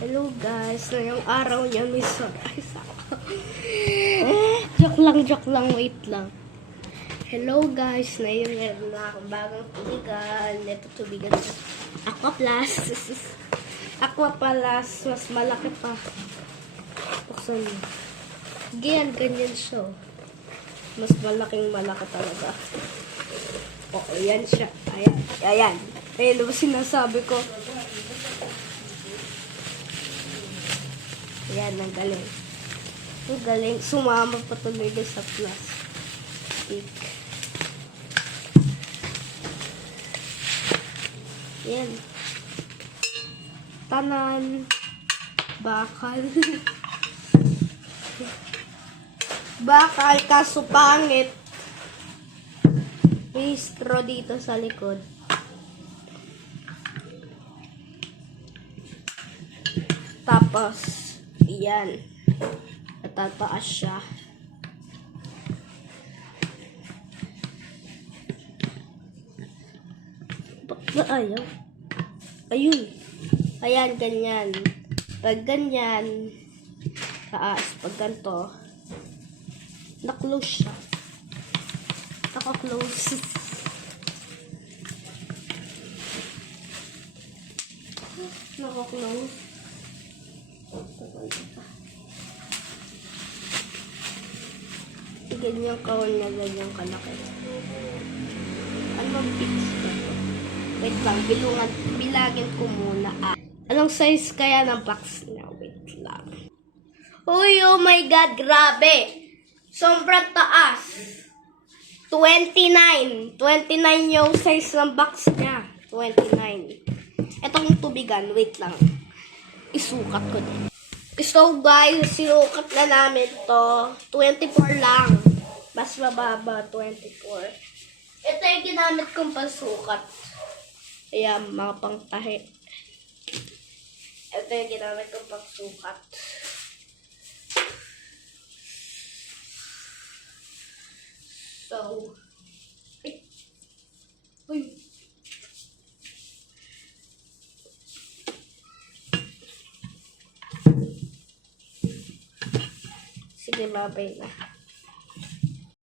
Hello guys, ngayong araw niya may surprise ako. Joke lang, wait lang. Hello guys, ngayon meron na akong bagong tubigan. Ito tubigan sa Aqua Plus. Aqua Plus, mas malaki pa. Buksan niyo. Ganyan siya. Mas malaki talaga. Oo, yan siya. Ayan. Ayun ba sinasabi ko? Ayan, ang galing. Ang galing. Sumama pa tuloy sa plastic. Ayan. Tanan. Bakal. Bakal, kaso pangit. May straw dito sa likod. Tapos, ayan. Natataas siya. Bakit ayaw? Ayun. Ayan, ganyan. Pag ganyan, taas. Pag ganito, na-close siya. Naka-close. Naka-close. Ganyan kahon na ganyan kalaki. Anong fix ito? Wait lang, bilagin ko muna. Anong size kaya ng box niya? Wait lang. Uy, oh my God, grabe! Sobrang taas. 29 yung size ng box niya. 29. Itong tubigan, wait lang. Isukat ko din. So guys, sinukat na namin to. 24 lang. Mas mababa, 24. Ito yung ginamit kong pasukat. Ayan, mga pangtahi. Ito yung ginamit kong pangsukat. So, uy. Sige, babay na.